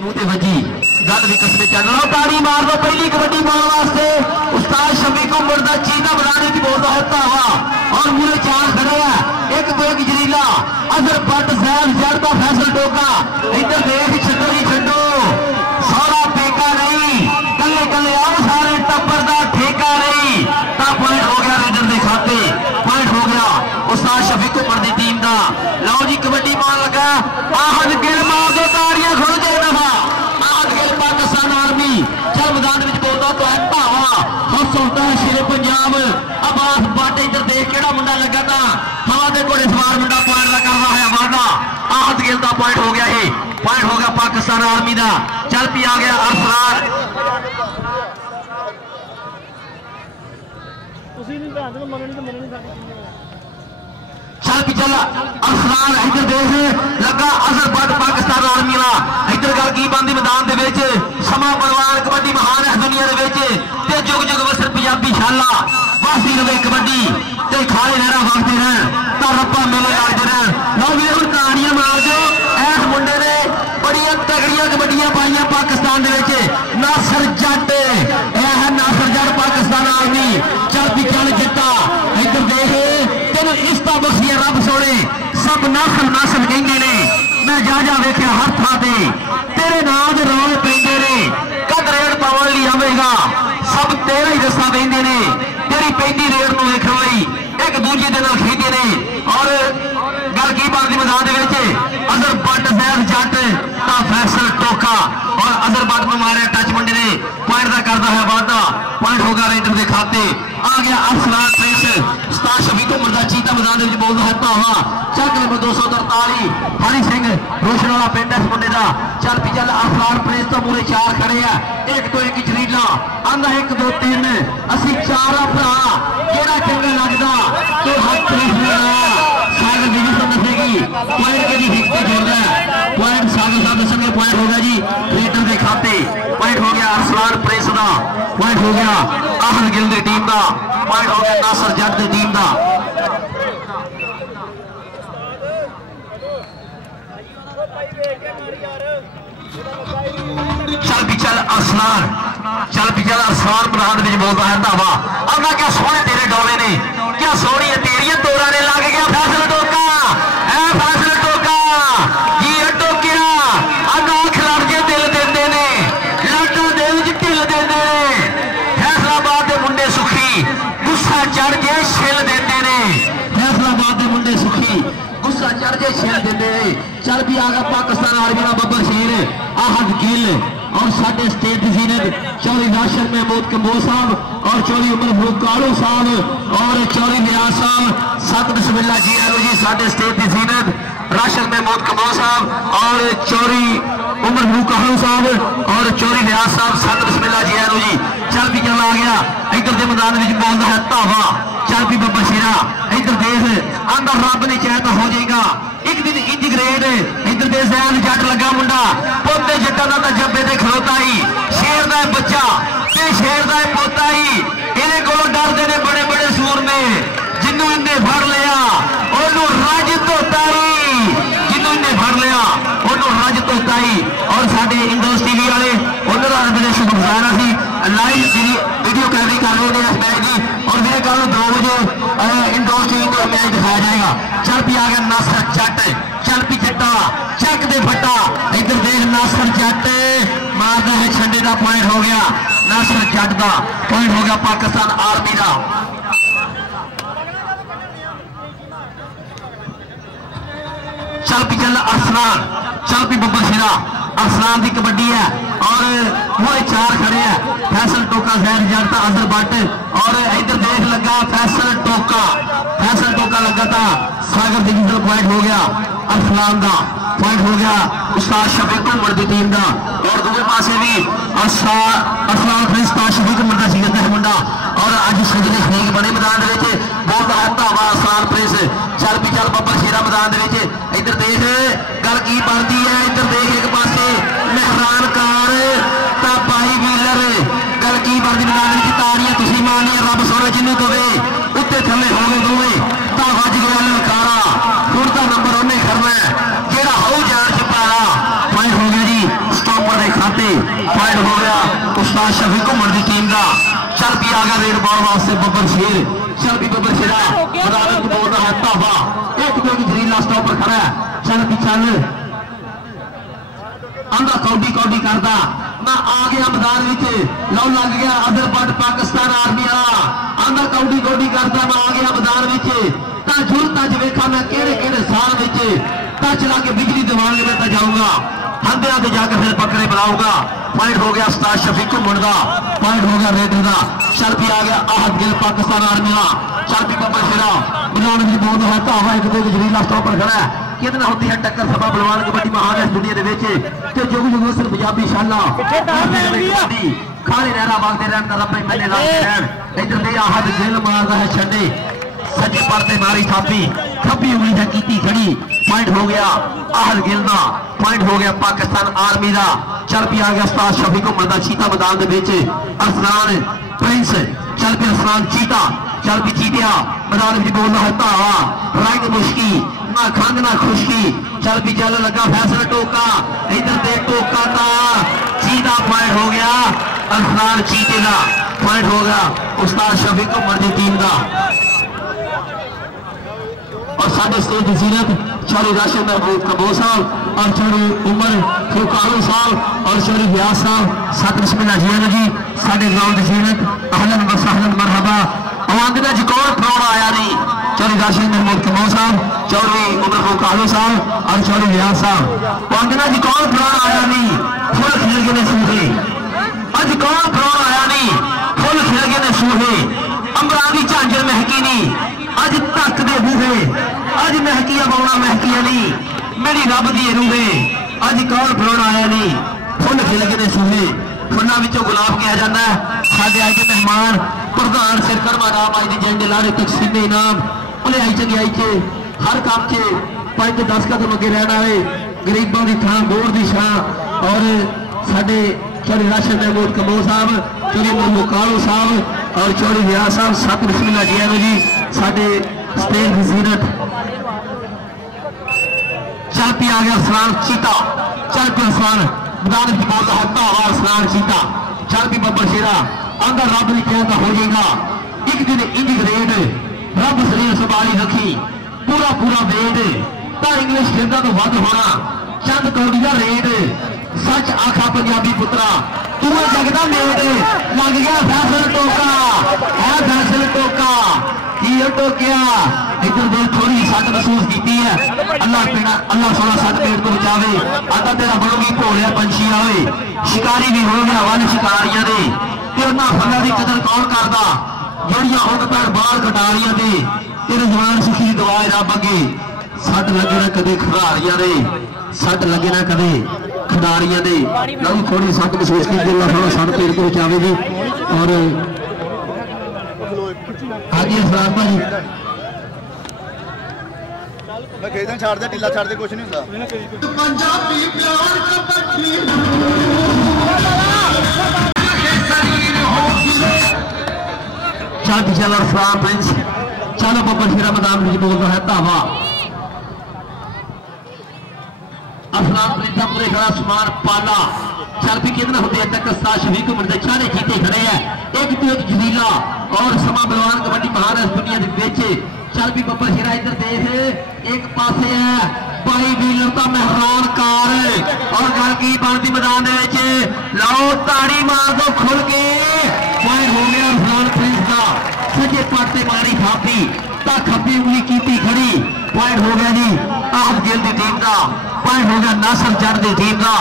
मुंह ते वजी गल भी कसमे चल ताड़ी मार दो पहली कबड्डी पाने वास्ते उस्ताद शफीक उमर दा चीता बनाने की बोलता है तावा और मुरे चार खड़े हैं एक तो एक जरीला अजर बट जैल जड़ता फैसल टोका इधर देख छड्डो जी छड्डो सारा पेका नहीं कले कले आओ सारे टब्बर दा ठेका नहीं ता पॉइंट हो गया रेडर दे खाते पॉइंट हो गया उस्ताद शफीक उमर दी टीम दा लो जी कबड्डी पान लगा आहद गिल मार दो ताड़ियां खुल जाए दफा आहद गिल पाकिस्तान आर्मी चल मैदान में बोलता तो है भावा हौसला शेरे पंजाब अब्बास बट इधर देख केड़ा मुंडा लगा था हवा दे घोड़े सवार मुंडा पॉइंट दा कर रहा है वादा आहद गिल दा पॉइंट हो गया ये पॉइंट हो गया पाकिस्तान आर्मी दा चल पी आ गया अरसलान चल पी चल अरसलान इधर देख लगा अजर बट पाकिस्तान आर्मी वाला इधर गल की बनती मैदान दे विच समा बलवान कबड्डी महान है दुनिया दे विच ते जुग जुग वसर पंजाबी शाला वासी रवे कबड्डी ते खाले लहरा वगते रहन ता रब्बा मेले लगते रहन लो भी हुण कहानियां मार दो इस मुंडे ने बड़ियां तगड़ियां कबड्डियां पाइयां पाकिस्तान दे विच नासर जट यह है नासर जट पाकिस्तान आर्मी चल पी चल जिता इधर देख तेन इश्ता बख्शिया रब सोने सब नासल नासल कहते ने मैं जा वेख्या हर थां ते तेरे नाम दे रोल पैंदे ने कद रेड पावन लई आवेगा सब तेरा ही रस्ता देंदे ने तेरी पैंदी रेड नूं वेख लई एक दूजे दे नाल खेडदे ने और गल की बनदी मैदान दे विच अजर बट जैल जट ता फैसल टोका और अजर बट नूं मारिया टच मुंडे ने पॉइंट दा करदा है वादा पॉइंट होगा रेडर दे खाते आ गया अरसलान प्रिंस उस्ताद शफीक उमर दा चीता मैदान दे विच बोलदा है तावा चक नंबर 243 हरी सिंह रोशन वाला पिंड इस मुंडे दा चल पी चल अरसलान प्रिंस तो पूरे चार खड़े हैं एक तो एक जरीला आंदा 1 2 3 असी चार भरा जेड़ा चंगा लगदा तो हाथ खरीदना सागर दीदी तो दसेगी पॉइंट के हिट पे जोड़दा पॉइंट सागर साहब दसणगे पॉइंट हो गया जी रेडर दे खाते पॉइंट हो गया अरसलान प्रिंस दा पॉइंट हो गया आहद गिल दी टीम दा पॉइंट हो गया नासर जट दी टीम दा चल भी चल अरसलान मैदान में बोलता है धावा अगर क्या सोने तेरे डोले ने क्या सोनी है तेरिया तोड़ा ने लग गया फैसल टोका है फैसल टोका जी टोकिया अग आख लड़ के दिल देंदे ने लाडा दे विच ढिल देंदे ने फैसलाबाद के मुंडे सुखी गुस्सा चढ़ के छिल देंदे ने फैसलाबाद के मुंडे सुखी गुस्सा चढ़ के छिल देंदे ने चल भी आ गया पाकिस्तान आर्मी का बब्बर शेर आहद गिल और साडे स्टेट जीनत चौधरी राशन महमूद कम्बोज साहब और चौधरी उमर फरूक कालू साहब और चौधरी नियाज साहब सत बिस्मिल्लाह जी आलो जी साडे स्टेट जीनत राशन महमूद कम्बोज साहब और चौधरी उमर फरूक कालू साहब और चौधरी नियाज साहब सत बिस्मिल्लाह जी आलो जी चल भी चल आ गया इधर के मैदान में बोलता है धावा चल भी बब्बर शेरा इधर देख अंदर रब ने चाहे तो हो जाएगा एक दिन इंज ग्रेड इधर दे जैल जट लगा मुंडा पोते जट्टा दा तां जब्बे ते खलोता ही शेर दा बच्चा ते शेर दा पोता ही इहदे कोलों डरदे ने बड़े बड़े सूरमे जिन्नू इन्ने फड़ लिया ओनू रज धोता ही जिन्नू इन्ने फड़ लिया ओनू रज धोता ही और साडे इंडोस टीवी वाले उन्हां दा बड़े शुक्रगुजार असीं लाइव वीडियो कैमरे कर रहे हैं इस मैच की और मेरे कल 2 बजे इंडोर टीवी का मैच दिखाया जाएगा चल भी आ गया नासर जट चल भी जट्टा चक दे फटा इधर देख नासर जट मारदा है छंडे का पॉइंट हो गया नासर जट का पॉइंट हो गया पाकिस्तान आर्मी का चल भी चल अरसलान चल भी बब्बर शेरा अरसलान की कबड्डी है और वो 4 खड़े हैं फैसल टोका जैल जट अजर बट और इधर देख लगा फैसल टोका लगा था सागर डिविजनल पॉइंट हो गया अरसलान का पॉइंट हो गया उस्ताद शफीक उमर की टीम का और दूसरे पासे भी अरसलान उस्ताद शफीक उमर का सीधा है मुंडा और अज सजने शरीक बने मैदान बहुत धावा अरसलान प्रेस चल भी चल बब्बर शेरा मैदान इधर देख गल की बनती है इधर देख एक पासे मेहरान कार ता भाई व्हीलर गल की बनती मैदान तारियां तुसीं मारनियां रब सोना जिन्नू कवे उत्ते थले हो गए दोवें ता वज गया ललकारा हुण तां नंबर उन्हें करना जेड़ा हो जान च पाया पॉइंट हो गया जी स्टॉपर खाते पॉइंट हो गया उस्ताद शफीक उमर की टीम का। चल भी आ गया रेड बॉल वास्ते बब्बर शेर। चल भी बब्बर शेरा मैदान बोल रहा है ताबा एक दो की जरीला स्टॉप पर खड़ा है। चल भी चल अंदा कौडी कौडी करता ना आ गया मैदान विच लौ लग गया अदर बट पाकिस्तान आर्मी वाला अंदा कौडी कौडी करता मैं आ गया मैदान विच झुल तज वेखा मैं केड़े साल विच टच ला के बिजली दीवान लेता जाऊंगा हंदिया से जाकर फिर बकरे बनाऊंगा। पॉइंट हो गया उस्ताद शफीक उमर का। पॉइंट हो गया रेडर का। चल भी आ गया आहद गिल पाकिस्तान आर्मी का। चल भी बब्बर शेरा मैदान में बोल रहा है एक दो जरीला स्टॉप पर खड़ा है। कितना होती है टक्कर सभा बलवान कबड्डी महान इस दुनिया के जुग जुग सिर पंजाबी शाला खाली नहरा मांगते रहन रब्बे मैंने लाते रहन। इधर दे आहद गिल मारदा है छड्डे सज्जे परते मारी थापी खब्बी उंगली से कीती खड़ी। पॉइंट हो गया आहद गिल का। पॉइंट हो गया पाकिस्तान आर्मी का। चल भी आ गया उस्ताद शफीक उमर का चीता मैदान के बीच अरसलान प्रिंस। चल भी अरसलान चीता चल भी चीतिया मैदान में बोल रहा है धावा रंग मुश्की ना खंग ना खुशकी। चल भी चल लगा फैसला टोका इधर दे टोका का चीता। पॉइंट हो गया अरसलान चीते का। पॉइंट हो गया उस्ताद शफीक उमर की टीम का। और साढ़े स्टेज की जीरत चौरी राशिद महमूद कबूर साहब और चौरी उमर फुकालू साहब और चौरी व्यास साहब सत बिस्मिल्लाह जी साढ़े ग्राउंड की जीरत अहलन व सहलन मरहबा। आवांगना जी कौन प्राण आया नहीं चौरी राशिद महमूद कबूर साहब चौरी उमर फुकालू साहब और चौरी व्यास साहब। आवांगना जी कौन प्राण आया नहीं फुल खिल के ने सूहे अज कौन प्राण आया नहीं फुल खिल के ने सूहे अंबरा की झांझर महकी नहीं अज तक दे बूहे अज महकिया बौना महकिया नहीं मेरी रब दी रूहे अज कौन फरोना आया नहीं फुल खिल के सूहे फुलों विचों गुलाब कहा जाता है। साडे अज के मेहमान प्रधान सिर कर्मा राम आज की जंग लारे तकसीम इनाम भलाई चंगियाई च हर काम च 5-10 कदम अगे रहना है गरीबों की थां बोर की छां। और साडे चौरी राशिद महमूद कबूर साहब चौरी मुकालू साहब और चौरी व्यास साहब सत बिस्मिल्लाह जी साडे स्टेज की जीरत। चल भी आ गया अरसलान चीता। चल भी अरसलान मैदान में बोल रहा है अरसलान चीता। चल भी बब्बर शेरा अंदर रब ने कहता हो जाएगा एक दिन इंज ग्रेड रब शरीर संभाली रखी पूरा पूरा वेट तो इंग्लिश खेलों तो वध होना चंद कौड़ी का रेट सच आखा पंजाबी पुत्रा तू जगदा मेट लग गया फैसल टोका है फैसल टोका की टोकिया इधर देर थोड़ी सट महसूस की है। अल्लाह सोना सट पेट को बचावे आता तेरा बनोगी भोलिया पंछी आवे शिकारी भी हो गया वन शिकारियां दे तेरे फलों की कदर कौन करता जड़ियां उन पैर बाहर कटारियां दे तेरे जवान सुखी दवाए रब अगे सट लगे ना कदे खिडारियां दे सट लगे ना कदे खिडारियां दे लहू थोड़ी सट महसूस की अल्लाह सोना सट पेट को बचावे जी। और आगे अफराद भाजी मैं कई दिन छाड़ दे ढीला छाड़ दे कुछ नहीं होता पंजाबी प्यार कबड्डी चल पिछला अरसलान प्रिंस चलो बब्बर शेरा मैदान में बोल रहा है धावा अरसलान प्रिंस का पूरे खड़ा सुमार पाला। चल भी कितना होते तक उस्ताद शफीक उमर दे चारे जीते खड़े हैं एक तो एक जलीला और समा बलवान कबड्डी महान इस दुनिया के बेचे। चल भी बब्बर शेरा इधर देख एक पासे है बाई व्हीलर का मेहरान कार और गल की बनती मैदान लो ताड़ी मार दो खुल के। पॉइंट हो गया अरसलान प्रिंस का सजे पाटे मारी खापी ता खब्बी उंगली कीती खड़ी। पॉइंट हो गया जी आहद गिल की टीम का। पॉइंट हो गया नासर जट की टीम का।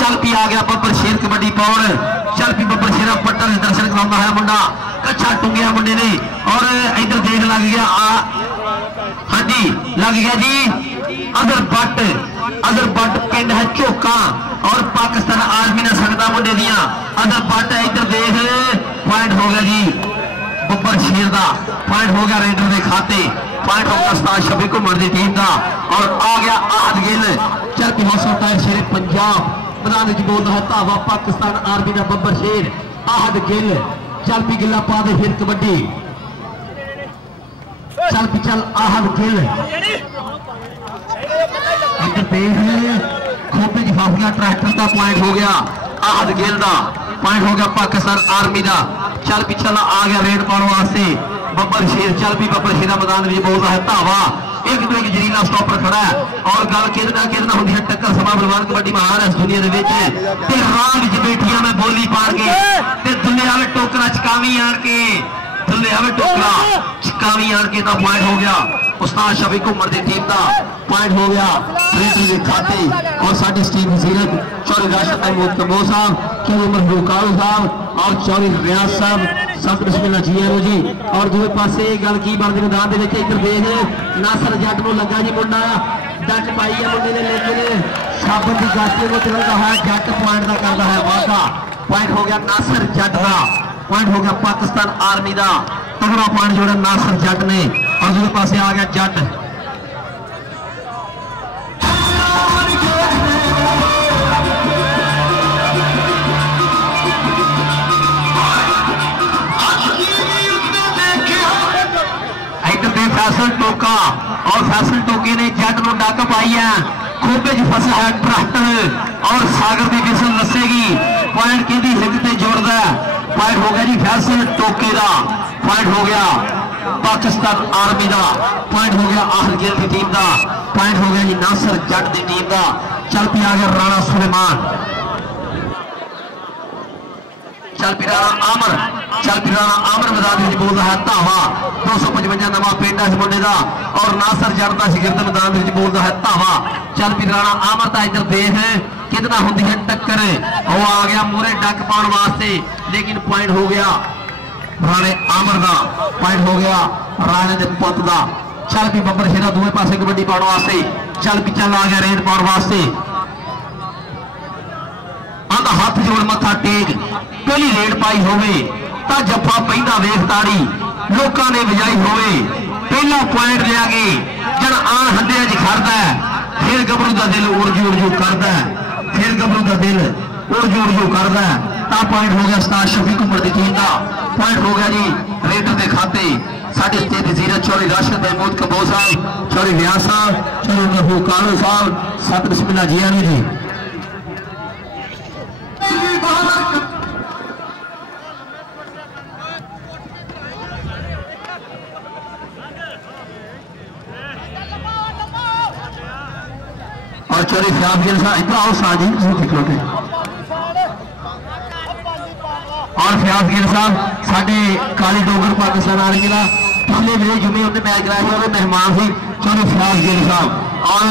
चल भी आ गया बब्बर शेर कबड्डी पाउन। चल भी बब्बर शेरा पट्टन दर्शन कराता है मुंडा कच्छा टुंगिया मुंडे ने और इधर देख लग गया हाँ जी लग गया जी अदर बट पिंड है झोका और पाकिस्तान आर्मी ने सकता मुंडे दिया अदर बट इधर देख। पॉइंट हो गया जी बब्बर शेर का। पॉइंट हो गया रेडर के खाते। पॉइंट हो गया उस्ताद शफीक उमर की टीम का। और आ गया आहद गिल चल भी हौसला टायर शेर पंजाब मैदान में बोल रहा है धावा पाकिस्तान आर्मी का बब्बर शेर आहद गिल। चल भी गिला पा दे फिर कबड्डी चल भी चल आहद गिल खोपे की फंस गया ट्रैक्टर का। पॉइंट हो गया आहद गेल का पॉइंट हो गया पाकिस्तान आर्मी का। चल पिछला आ गया रेड पाने वास्ते बब्बर शेर। चल भी बब्बर शेरा मैदान में बोलता है धावा एक तो एक जरीला स्टॉपर खड़ा है और गल कितना होती है टक्कर समा बलवान कबड्डी महान है इस दुनिया के राग च बैठिया मैं बोली पार के दुनिया में टोकरा चकावी आन के दुनिया में टोकरा चकावी आन के पॉइंट हो गया उस्ताद शफीक उमर की टीम का पॉइंट हो गया रेडी के खाते और साडी टीम सीरत चौधरी राशिद महमूद कबो साहब चौधरी उमर बुकारू साहब और चौधरी रियाज साहब सब बिस्मिल्लाह जी आलो जी। और दूसरे पासे गल की बनती मैदान के इधर देख नासर जट को लगा जी मुंडा डट पाई है मुंडे ने लेकिन साबन की गास्ते को चलता है जट पॉइंट का करता है वादा। पॉइंट हो गया नासर जट का पॉइंट हो गया पाकिस्तान आर्मी का तगड़ा पॉइंट जोड़ा नासर जट ने और दूसरे पासे आ गया जट। फैसल टोका और फैसल टोके ने जट को डक पाई है खोबे च फसा है ट्रस्ट और सागर की विसल नसेगी पॉइंट कि हिट से जोड़ता है। पॉइंट हो गया जी फैसल टोके का पॉइंट हो गया पाकिस्तान आर्मी का पॉइंट हो गया आहल गेल की टीम का पॉइंट हो गया जी नासर जट की टीम का। चल पी आ गया राणा सुलेमान चल पी राणा आमर मैदान में बोलता है धावा 255 नवा पिंड है इस मुंडे का और नासर जट का शिगिरद मैदान में बोलता है धावा। चल पी राणा आमर का इधर देख कितना होती है टक्कर वो आ गया मूरे डक पाने वास्ते लेकिन पॉइंट हो गया राणे आमर का पॉइंट हो गया राणे के पुत का। चल पी बब्बर शेरा दूसरे पासे कबड्डी पाने वास्ते चल पी चल आ गया रेड पाने वास्ते आंदा हाथ जोड़ मथा टेक पहली रेड पाई होवे ता जफा पहला वेख ताड़ी लोकां ने वजाई होवे पहला पॉइंट लिया के जन आन हंडिया च खड़दा है फिर गबरू का दिल उड़जू करदा है फिर गबरू का दिल उड़जू करदा है ता पॉइंट हो गया उस्ताद शफीक उमर की टीम का। पॉइंट हो गया जी रेडर के खाते साढ़े स्टेट जीरत चौधरी राशिद महमूद कबो साहब चौधरी रियाज साहब चौधरी उमर बुकारू साहब सत बिस्मिल्लाह जी आनी जी। और चौधरी फ्याज गिल साहब इधर आओ साजी खिलोटे और फ्याज गिल साहब साढ़े काली डोगर पाकिस्तान आर्मी का पिछले मेरे जुमे उन्हें मैच कराया था मेहमान से चौधरी फ्याज गिल साहब और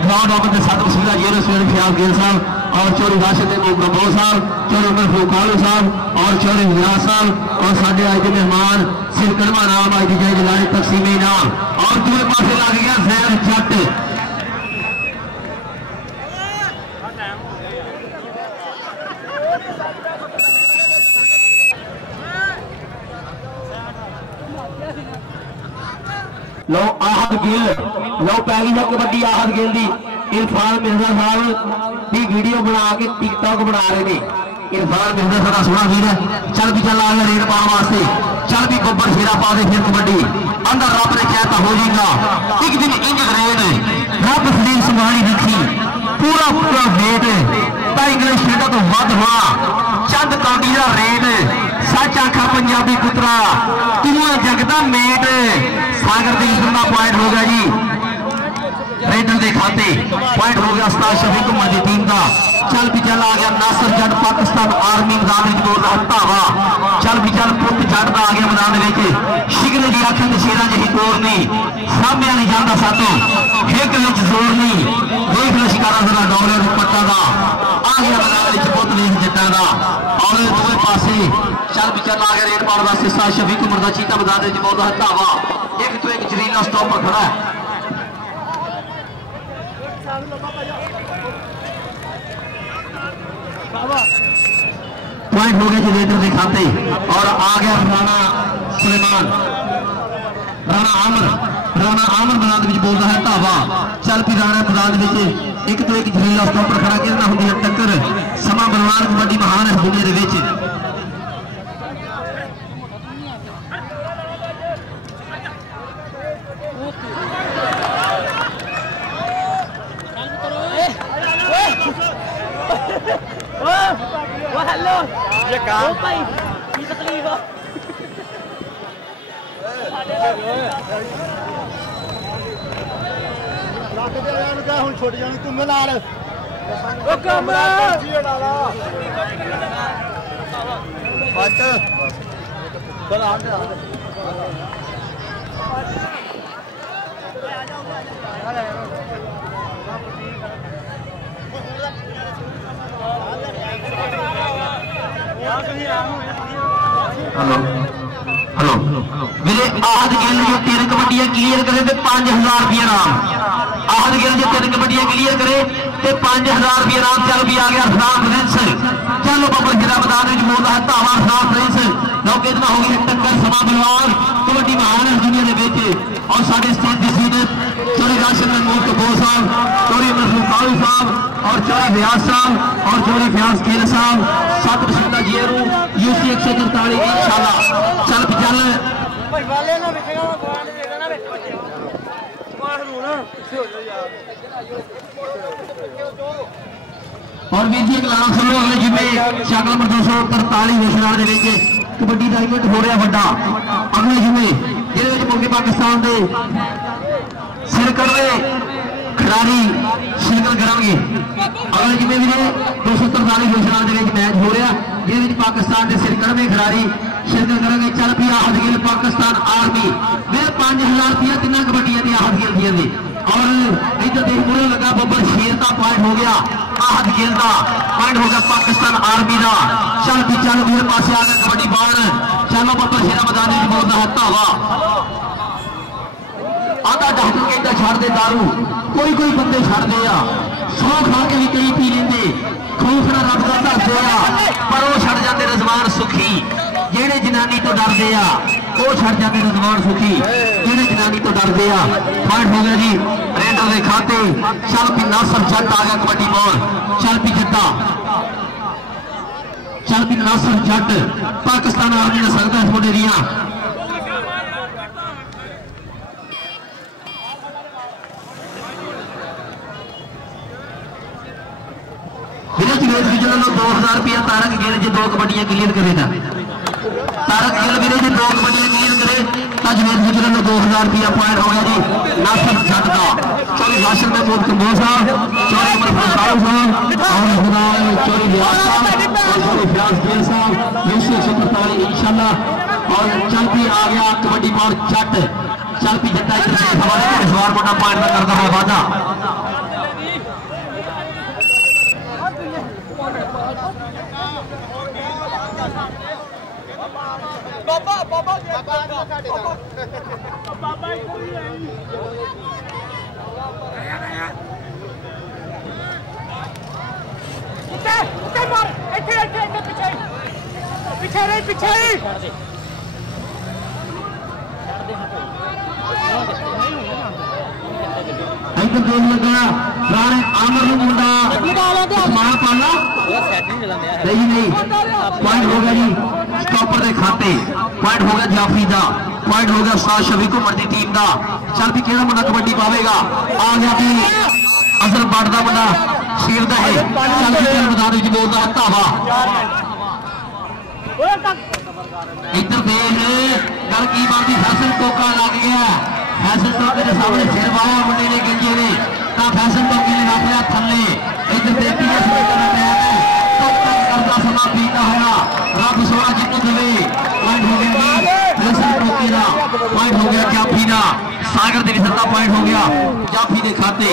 ग्राउंड ऑफ के साथ बिस्मिल्लाह जी चौधरी फ्याज गिल साहब और चौधरी राशिद महमूद साहब चौधरी उमर फुकालू साहब और चौधरी रियाज साहब और साढ़े आज के मेहमान सिर कलमा नाम आज की जय जलानी तकसीम इनाम और दूसरे पास लग गया जैर जट लो आहद गिल लो पैगी है कबड्डी आहद गिल दी इरफान मिर्जा साहब की वीडियो बना के टिकटॉक बना रहे हैं। इरफान मिर्जा सारा सोना वीर है चल भी चल आ गया रेड पाने वास्ते चल भी बब्बर शेरा पा दे फिर कबड्डी अंदर रब ने कहता हो जाएगा एक दिन इंज रेड रब सलीम संभाली रखी पूरा पूरा वेट ता इंग्लिश खेडा तो वध होना चंद कौडी का रेड सच आखा पंजाबी पुत्रा तू जगदा मेट सागर की का पॉइंट हो गया जी रेडर के खाते पॉइंट हो गया उस्ताद शफीक उमर की टीम का। चल भी चल आ गया नासर जट पाकिस्तान आर्मी मैदान में बोल रहा धावा चल भी चल पुत जट का आ गया मैदान में शिगरे की आखिर शेरा जी तोड़ नहीं सामने नहीं जाता सातों हिक विच जोर नहीं देख लो शिकारा जरा डोले दुपट्टा का आ गया मैदान में पुत नहीं जट्टा का और दूसरे पासे चल भी चल आ गया रेड पाने वास्ते उस्ताद शफीक उमर का चीता मैदान में बोल रहा धावा एक तो एक जरीला स्टॉपर खड़ा है। पॉइंट हो गया जी रेडर के खाते और आ गया राणा सुलेमान राणा आमर मैदान में बोल रहा है धावा चल पी राणा मैदान में एक तो एक जरीला स्टॉपर खड़ा करना होती है टक्कर समा बलवान कबड्डी महान है दुनिया के हेलो ये काम भाई की तकलीफ हूँ छोड़ जानी तुम नाल हेलो हेलो मेरे आहद गिल जो 3 कबड्डियां क्लियर करे तो 5000 रुपया नाम। आहद गिल जो 3 कबड्डियां क्लियर करे तो 5000 रुपया नाम। चल भी आ गया अरफान प्रिंस। चलो बबर जिला मैदान में बोल रहा है धावा अरफान प्रिंस नौके में हो गई टक्कर समा बलवान कबड्डी महान है दुनिया के बेचे और साढ़े स्टेट की सीनियर चोरी राशन महमूद कपूर साहब, चोरी महफूज साहब और चोरी व्यास साहब और चोरी व्यास खेल साहब 7 बसिंदा जीरू यूसी 143 इंशाल्लाह। चल चल और वीर जी कलाम सुनो अगले जिम्मे शक्ल नंबर 243 विशनाल कबड्डी का इवेंट हो रहा बड़ा अगले जिम्मे जिहदे मौके पाकिस्तान के सिरकड़ के खिलाड़ी शिरकत करेंगे। अगले जिम्मे भी 243 विशनाल मैच हो रहा जिस पाकिस्तान के सिरकड़ में खिलाड़ी शिरकत करेंगे। चल भी आहद गिल पाकिस्तान आर्मी मेरे 5000 रुपया 3 कबड्डियां आहद गिल दिए और इधर देख बुरा लगा बब्बर शेर का पॉइंट हो गया आहद गिल का पॉइंट हो गया पाकिस्तान आर्मी का। चल भी चल मेरे पास आ गया कबड्डी बाण। चलो बब्बर शेरा मैदान में बोलता है धावा आधा डॉक्टर कहता छड़ दे दारू कोई बंदे छड़ दे सौ खा के भी कई पी लेंगे खूफना रब का दसते पर वो छड़ जाते रजवान सुखी जेड़े जनानी तो डरते वो छड़ जाते रजवान सुखी जेड़े जनानी तो डरते पॉइंट हो गया जी रेडर के खाते। चल भी नासर जट आ गया कबड्डी बॉल। चल भी जट्टा चल भी नासर जट पाकिस्तान आर्मी ने सकता है थोड़े रिया विलेज 2000 रुपया तारक गिल जी 2 कबड्डियां क्लियर करेगा। तारक गिल विलेज 2 कबड्डियां क्लियर करे जवेद गुजरन 2000 रुपया पॉइंट हो गया जी नासिर जट का। चौरी राशन महमूद कपूर साहब चौरी उमर फारूक साहब और चौरी व्यास साहब और चौरी व्यास गिल साहब यूसी 143 इंशाल्लाह। और चल भी आ गया कबड्डी बॉल जट। चल भी जट्टा हमारे सवार मोटा पॉइंट में करता है वादा। पीछे इधर देख लगा पुराने आमर मुंडा समान पाला नहीं पॉइंट हो गया जी स्टॉपर के खाते। पॉइंट हो गया जाफरी का पॉइंट हो गया उस्ताद शफीक उमर की टीम का। चल भी केड़ा मुंडा कबड्डी पावेगा आ गया जी अजर बट का मुंडा शेर का है। चल भी चल मैदान में बोलता है धावा इधर देख गल की बात फैसल टोका लग गया। फैसल टोके के सामने सिर वाया मुंडे ने गंजे ने फैसल टोके ने रख लिया थले। इधर देखी करता समा पीता होया रब सोना जितू दे पॉइंट हो गया फैसल टोके का पॉइंट हो गया जाफी का सागर के भी सत्ता पॉइंट हो गया जाफी के खाते।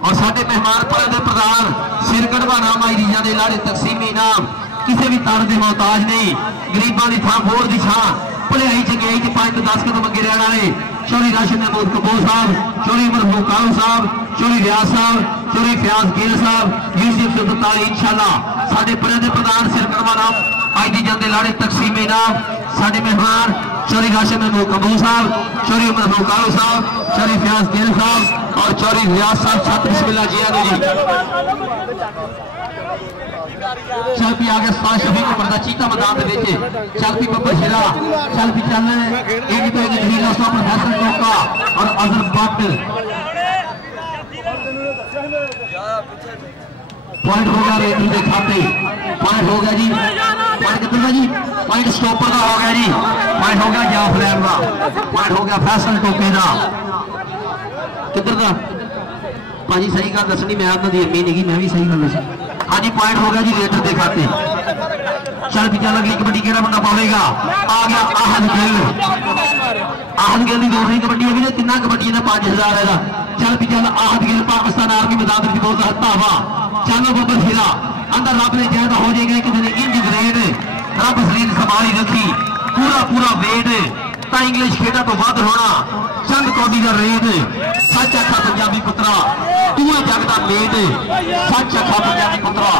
और साडे मेहमान प्रधान सिर कढ़वा नाम आई रीजा के लाड़े तकसीमी इनाम किसी भी तार के मोहताज नहीं गरीबों की थां बोर की छां भलियाई चंगियाई 5 तो 10 कदम अगे रहने वाले चौरी राशन महमूद कपूर साहब चौरी उमर फारूक साहब चौरी व्यास साहब चौरी फ्याज गिल साहब यूसी 143 इंशाल्लाह। साडे प्रधान सिर कढ़वा नाम आई दी जाते लाड़े तकसीमी इनाम साडे मेहमान चौरी राशन महमूद कपूर साहब चौरी उमर फारूक साहब चौरी फ्याज गिल साहब और चौरी रियाज साहब छात्र बिस्मिल्लाह जी जी। चल भी आ गया उस्ताद शफीक उमर दा चीता मैदान दे विच। चल भी बब्बर शेरा चल भी चल एक तो एक जहीर दोस्तों प्रोफेसर टोका और अजर बट पॉइंट हो गया रेडू के खाते, पॉइंट हो गया जी, पॉइंट कितना जी, पॉइंट स्टॉपर का हो गया जी, पॉइंट हो गया जाफलैन का, पॉइंट हो गया फैसल टोके का, किधर का भाजी सही गल दसनी, मैं उन्होंने एमी नहीं, मैं भी सही गल दसी। हाँ जी पॉइंट हो गया जी रेडर के खाते। चल पिछा अगली कबड्डी केड़ा बंदा पावेगा, आ गया आहद गिल, आहद गिल की दूसरी कबड्डी है, तिना कबड्डी ने 5000 है। चल पिछा आहद गिल पाकिस्तान आर्मी मैदान में बोलता है धावा, चलो बब्बर फिरा अंदर रब ने चाहता हो जाएगा एक दिन इंज ग्रेड, रब शरीर संभाली रखी, पूरा पूरा वेट ता इंग्लिश खेडा तो वध होना, चंद कौडी का रेट, सच आखा पंजाबी पुत्रा तू है जग दा मेट, सच आखा पंजाबी पुत्रा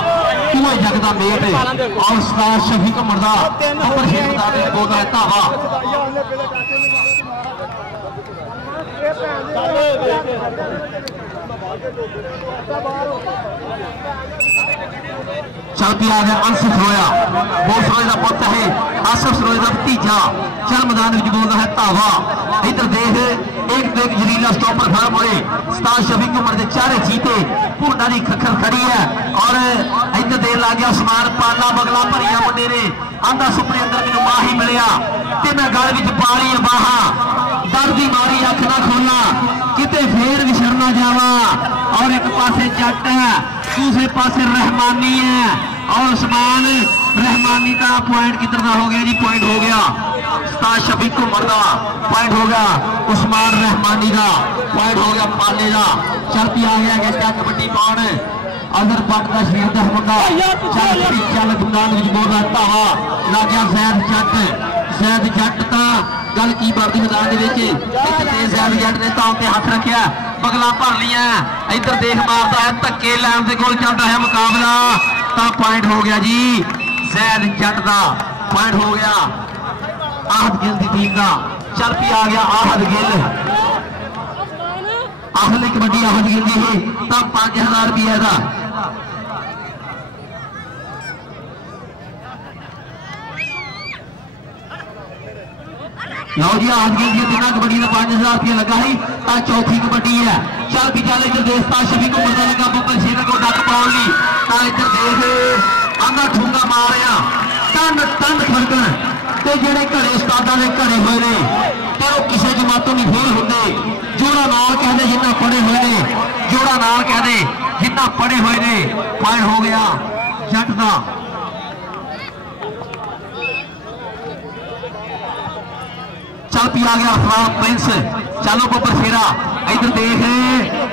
तू है जग दा मेट। और उस्ताद शफीक उमर दा बब्बर शेर मैदान में बोलता है धावा। चल पिया आ गया अंसफ रोया, वो सरोज का पुत्र है, आसफ सरोज का भतीजा, चल मैदान में बोलता है धावा। इधर देख एक तो एक जलीला स्टॉपर खड़ा मोड़े, उस्ताद शफीक उमर के चारे जीते, भूडा की खखर खड़ी है। और इधर देर ला गया उस्मान पाला बगला भरिया मुंडे ने, आंदा सुपने अंदर मैनू मां ही मिलिया ते मैं गल विच पा ली बाहा, दर्द की मारी अख ना खोला किते फेर विछड़ना जावा। और एक पासे जट है, दूसरे पासे रहमानी है, और उस्मान रहमानी का पॉइंट किधर का हो गया जी, पॉइंट हो गया उस्ताद शफीक उमर का, पॉइंट हो गया उस्मान रहमानी का, पॉइंट हो गया पाले का। चल पी आ गया गेस्टा कबड्डी पाउन अगर पट का शरीर का मुंडा, चल मैदान में बोल रहा धावा ला गया जैद जट, जैद जट का गल की बात मैदान जैद जट ने ताव पे हाथ रखा, बगला भर लिया, इधर देख मारता है धक्के लैन के कोल चलता है मुकाबला, तो पॉइंट हो गया जी जैद जट का, पॉइंट हो गया आहद गिल की टीम का। चल पी आ गया आहद गिल, आहद कबड्डी आहद गिल की है, तब 5000 रुपया का। लो जी आहद गिल की तिना कबड्डी का 5000 रुपया लगा है, चौथी कबड्डी है। चल पी चल इधर देख शफीक उमर का लगा बब्बर शेर को डक पाने, इधर देख आंदा ठूंगा मारिया तन तन खड़कन ते जेड़े घरे उस्तादां दे घरे होए ने ते वो किसी जमातों नहीं फेल होंदे, जोड़ा नाल कहदे जिन्ना पढ़े हुए ने, जोड़ा नाल कहदे जिन्ना पढ़े हुए ने। पॉइंट हो गया जट दा। चल पी आ गया अरफलान प्रिंस, चलो बब्बर फेरा इधर देख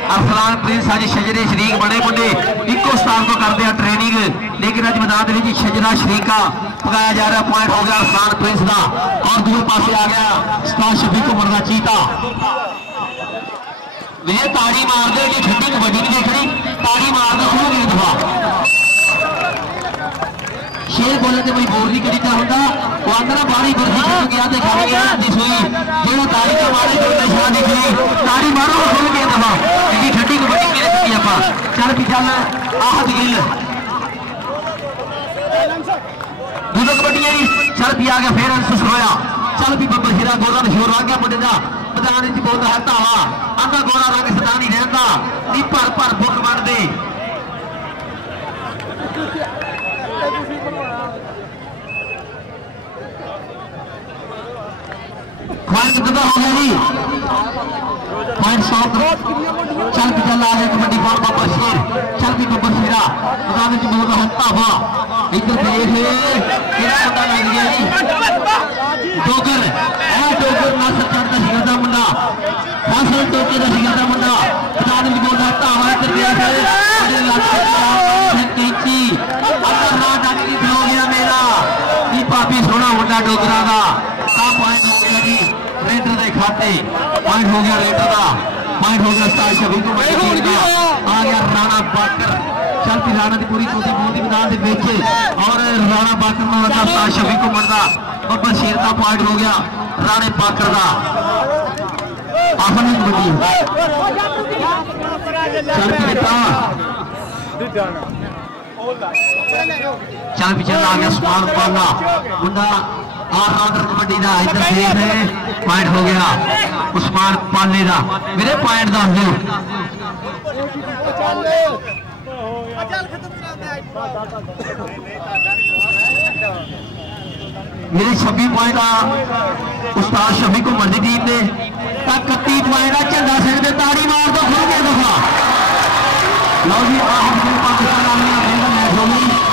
अरफलान प्रिंस अज शजरे शरीक बड़े मुंडे इको स्थान को करते हैं ट्रेनिंग, लेकिन अज मैदान में शजरा शरीका पकाया जा रहा। पॉइंट हो गया अरफलान प्रिंस का। और दूसरे पासे आ गया उस्ताद शफीक उमर का चीता, वे ताड़ी मार दे कि ठंडी कबड्डी नहीं देखनी, ताड़ी मार दो शुरू की दफा शेर बोले तो भाई बोर नहीं करी होंगे, वो आंदा बारी बर्फी छुप गया तो खा गया दिसोई जो ताड़ी का मारे जो नशा निकली, ताड़ी मारो शुरू की दफा क्योंकि ठंडी कबड्डी की रखी आप। चल भी चल आहद गिल दूसरा कबड्डी है, चल भी आ गया फिर अंसस होया, चल भी बब्बर शेरा गोरा मशहूर आ गया मुंडे का, मैदान में बोलता है धावा, आंदा गोरा रंग सदा नहीं रहता नी भर भर बुक बन दे। पॉइंट कितना हो गया जी, पॉइंट 100। चल भी चल आ गया कबड्डी बॉल बब्बर शेर, चल भी बब्बर शेरा मैदान में बोल रहा है धावा। इधर देख कितना पता लग गया जी डोगर, डोगर नासर चढ़ता सिखा मुंडा, फसल टोके का सिखा मुंडा, मैदान में बोल रहा है धावा। इधर देख कैंची अगर ना डाली हो गया मेरा ये पापी सोना मुंडा डोगरा का। पॉइंट हो गया जी रेडर के खाते, पॉइंट हो गया रेडर का, पॉइंट हो गया उस्ताद शफीक उमर का। आ गया राणा बाकर, चल पी राणा की पूरी चौथी मोदी मैदान के बीच, और राणा बाकर में लगा उस्ताद शफीक उमर का, बब्बर शेर का पॉइंट हो गया राणे बाकर का। आखिरी कबड्डी चल पीता, चल पीछे आ गया उस्मान पाला मुंडा ऑलराउंडर कबड्डी का। इधर देख पॉइंट हो गया उस्मान पाले का, मेरे पॉइंट दस दो मेरे 26 पॉइंट उस्ताद शफी घुमन की टीम ने 31 पॉइंट झंडा सिंह ने ताड़ी मार दो फिर के दफा। लो जी पाकिस्तान मैच हो गई।